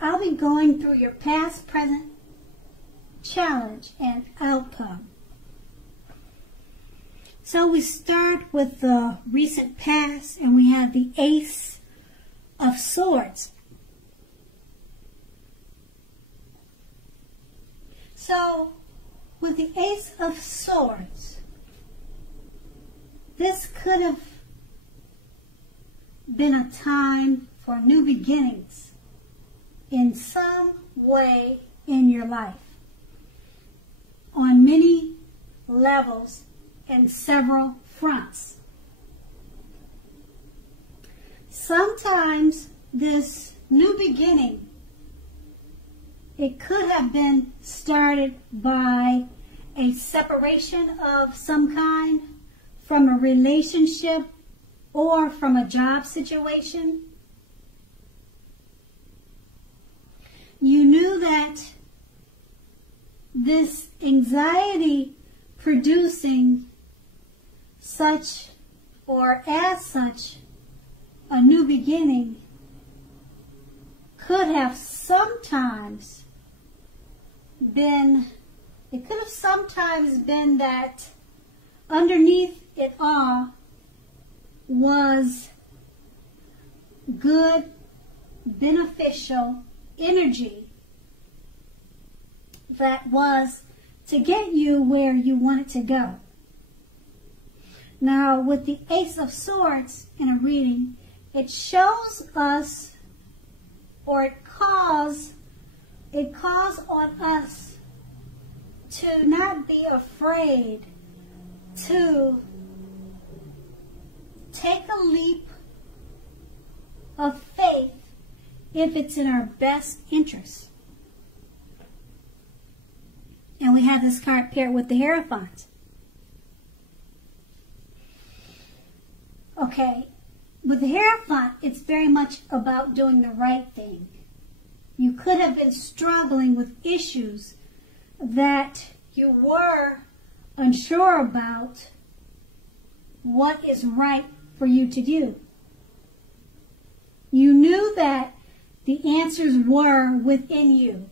I'll be going through your past, present, challenge, and outcome. So we start with the recent past, and we have the Ace of Swords. So, with the Ace of Swords, this could have been a time for new beginnings in some way in your life, on many levels and several fronts. Sometimes this new beginning, it could have been started by a separation of some kind from a relationship or from a job situation. You knew that this anxiety producing such or as such a new beginning could have sometimes been, it could have sometimes been that underneath it all was good, beneficial energy that was to get you where you wanted to go. Now, with the Ace of Swords in a reading, it shows us, or it calls on us to not be afraid to take a leap of faith if it's in our best interest. And we have this card paired with the Hierophant. Okay, with the Hierophant, it's very much about doing the right thing. You could have been struggling with issues that you were unsure about what is right for you to do. You knew that the answers were within you.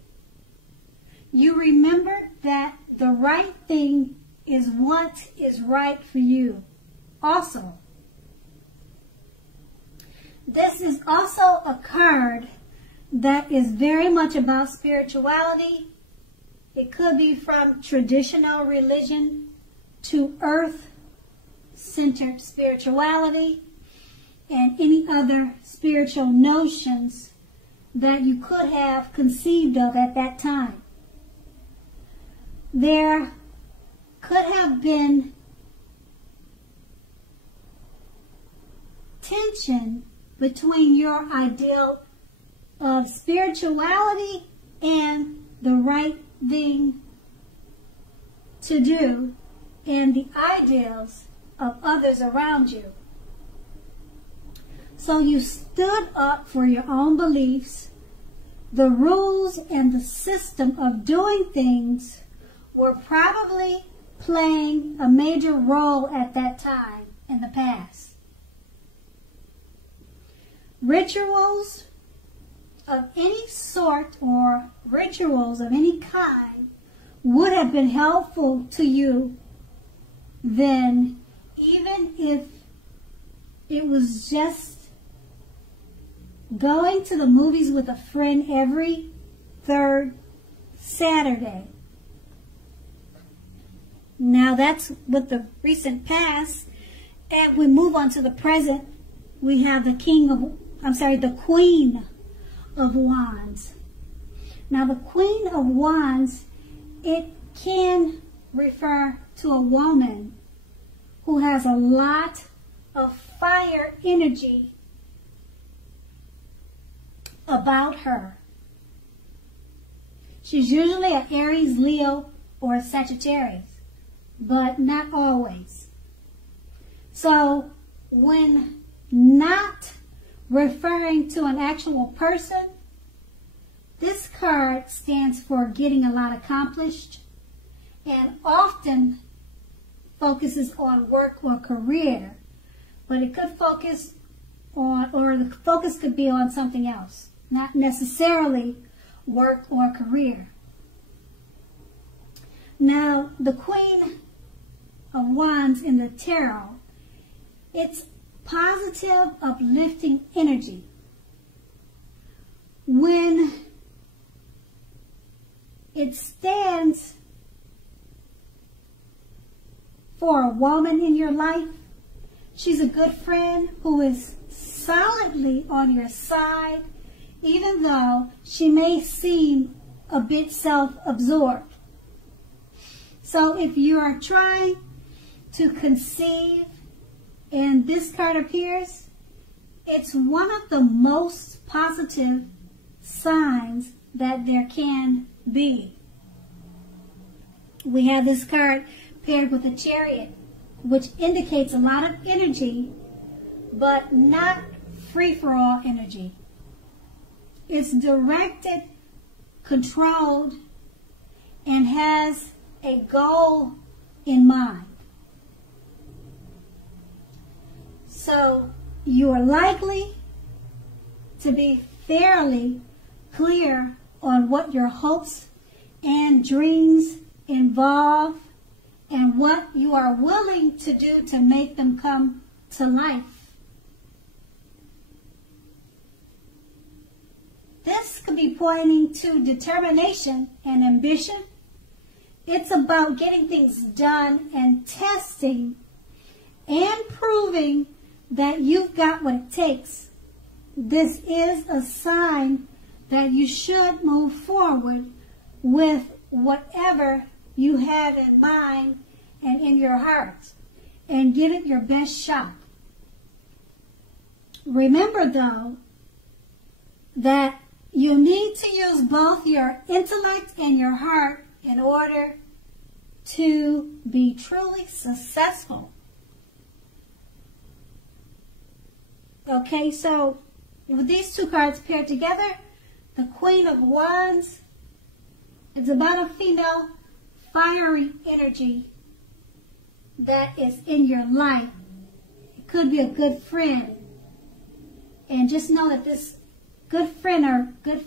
You remember that the right thing is what is right for you also. This is also a card that is very much about spirituality. It could be from traditional religion to earth-centered spirituality and any other spiritual notions that you could have conceived of at that time. There could have been tension between your ideal of spirituality and the right thing to do and the ideals of others around you. So you stood up for your own beliefs. The rules and the system of doing things were probably playing a major role at that time in the past. Rituals of any sort or rituals of any kind would have been helpful to you then, even if it was just going to the movies with a friend every third Saturday. Now that's with the recent past, and we move on to the present. We have the Queen of Wands. Now the Queen of Wands, it can refer to a woman who has a lot of fire energy about her. She's usually an Aries, Leo, or a Sagittarius, but not always. So when not referring to an actual person, this card stands for getting a lot accomplished and often focuses on work or career, but it could focus on, or the focus could be on something else. not necessarily work or career. Now, the Queen of Wands in the Tarot, it's positive, uplifting energy. When it stands for a woman in your life, she's a good friend who is solidly on your side, even though she may seem a bit self-absorbed. So if you are trying to conceive, and this card appears, it's one of the most positive signs that there can be. We have this card paired with a Chariot, which indicates a lot of energy, but not free-for-all energy. It's directed, controlled, and has a goal in mind. So you are likely to be fairly clear on what your hopes and dreams involve and what you are willing to do to make them come to life. This could be pointing to determination and ambition. It's about getting things done and testing and proving that you've got what it takes. This is a sign that you should move forward with whatever you have in mind and in your heart and give it your best shot. Remember, though, that you need to use both your intellect and your heart in order to be truly successful. Okay, so with these two cards paired together, the Queen of Wands, it's about a female fiery energy that is in your life. It could be a good friend. And just know that this good friend or good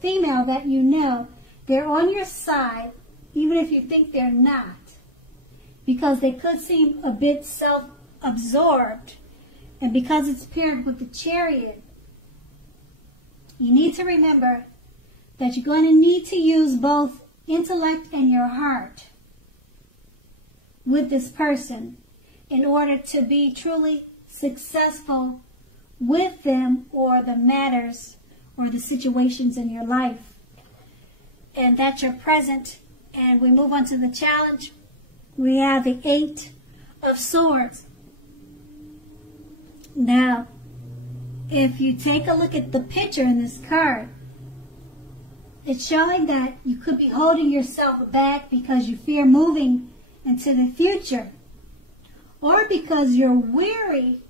female that you know, they're on your side, even if you think they're not. Because they could seem a bit self-absorbed. And because it's paired with the Chariot, you need to remember that you're going to need to use both intellect and your heart with this person in order to be truly successful with them or the matters or the situations in your life. And that's your present. And we move on to the challenge. We have the 8 of Swords. Now, if you take a look at the picture in this card, it's showing that you could be holding yourself back because you fear moving into the future, or because you're weary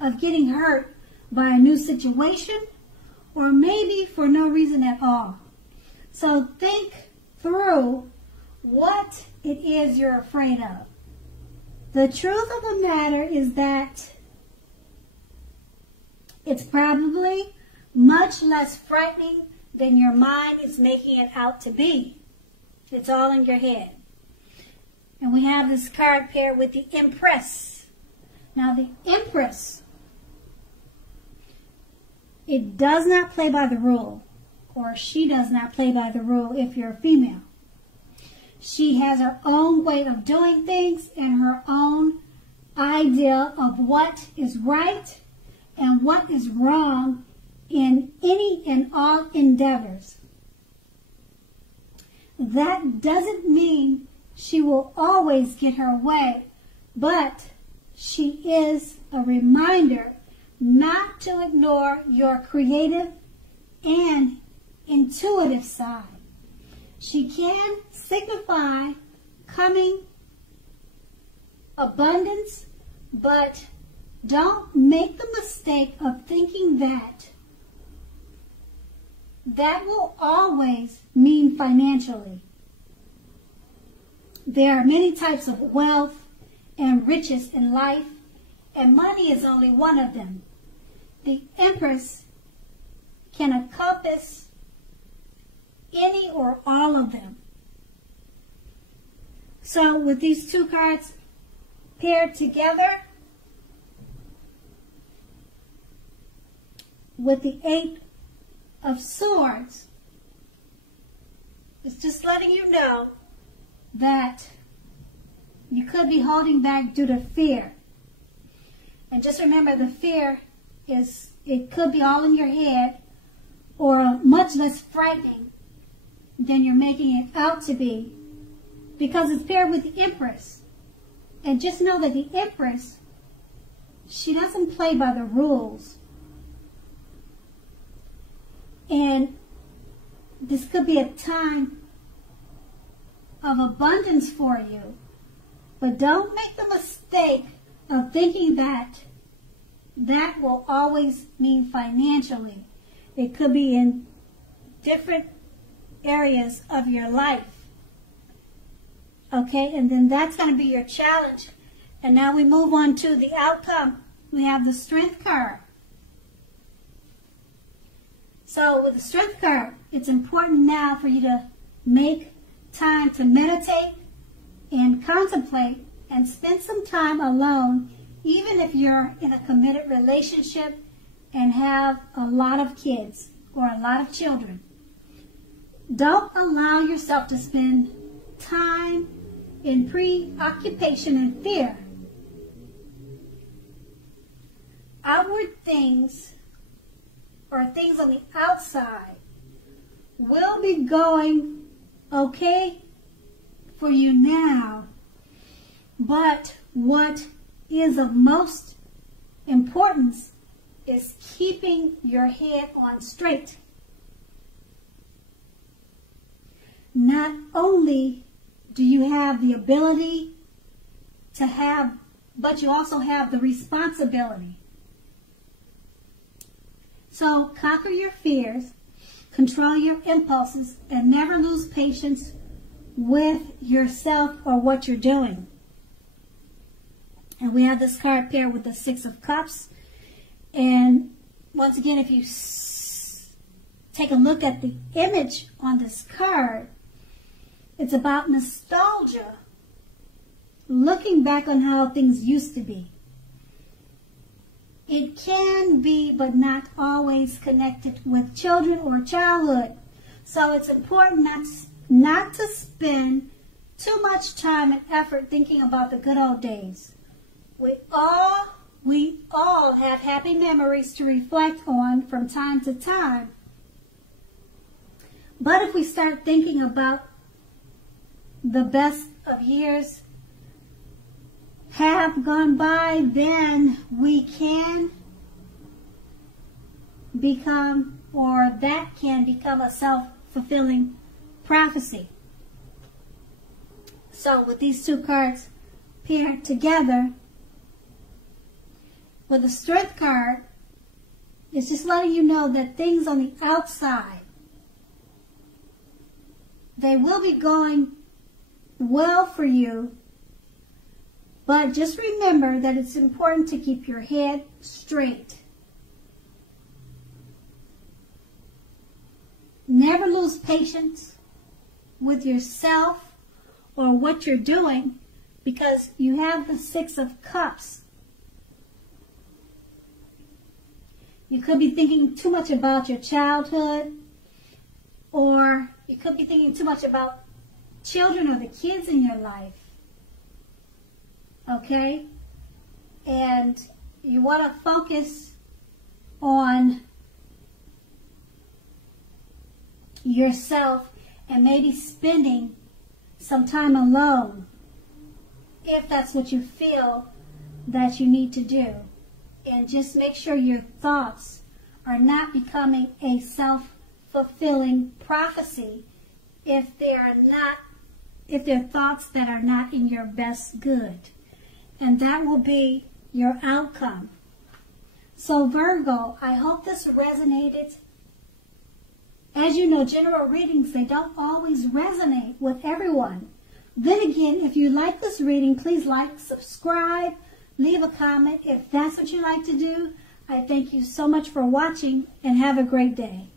of getting hurt by a new situation, or maybe for no reason at all. So think through what it is you're afraid of. The truth of the matter is that it's probably much less frightening than your mind is making it out to be. It's all in your head. And we have this card paired with the Empress. Now the Empress, it does not play by the rule, or she does not play by the rule if you're a female. She has her own way of doing things and her own idea of what is right and what is wrong in any and all endeavors. That doesn't mean she will always get her way, but she is a reminder not to ignore your creative and intuitive side. She can signify coming abundance, but don't make the mistake of thinking that that will always mean financially. There are many types of wealth and riches in life, and money is only one of them. the Empress can encompass any or all of them. So with these two cards paired together, with the Eight of Swords, it's just letting you know that you could be holding back due to fear. And just remember, the fear is, it could be all in your head or much less frightening than you're making it out to be, because it's paired with the Empress. And just know that the Empress, she doesn't play by the rules. And this could be a time of abundance for you. But don't make the mistake of thinking that that will always mean financially. It could be in different areas of your life. Okay, and then that's going to be your challenge. And now we move on to the outcome. We have the Strength card. So with the Strength card, it's important now for you to make time to meditate and contemplate and spend some time alone, even if you're in a committed relationship and have a lot of kids or a lot of children. Don't allow yourself to spend time in preoccupation and fear. Outward things, or things on the outside, will be going okay for you now. But what is of most importance is keeping your head on straight. Not only do you have the ability to have, but you also have the responsibility. So conquer your fears, control your impulses, and never lose patience with yourself or what you're doing. And we have this card paired with the Six of Cups. And once again, if you take a look at the image on this card, it's about nostalgia, looking back on how things used to be. It can be, but not always, connected with children or childhood. So it's important not to spend too much time and effort thinking about the good old days. We all have happy memories to reflect on from time to time. But if we start thinking about the best of years have gone by, then we can become, or that can become, a self-fulfilling prophecy. So with these two cards paired together, with the Strength card, it's just letting you know that things on the outside, they will be going well for you. But just remember that it's important to keep your head straight. Never lose patience with yourself or what you're doing, because you have the Six of Cups. You could be thinking too much about your childhood, or you could be thinking too much about children or the kids in your life. Okay? And you want to focus on yourself and maybe spending some time alone, if that's what you feel that you need to do. And just make sure your thoughts are not becoming a self-fulfilling prophecy if they're thoughts that are not in your best good. And that will be your outcome. So Virgo, I hope this resonated. As you know, general readings, they don't always resonate with everyone. Then again, if you like this reading, please like, subscribe, leave a comment if that's what you like to do. I thank you so much for watching and have a great day.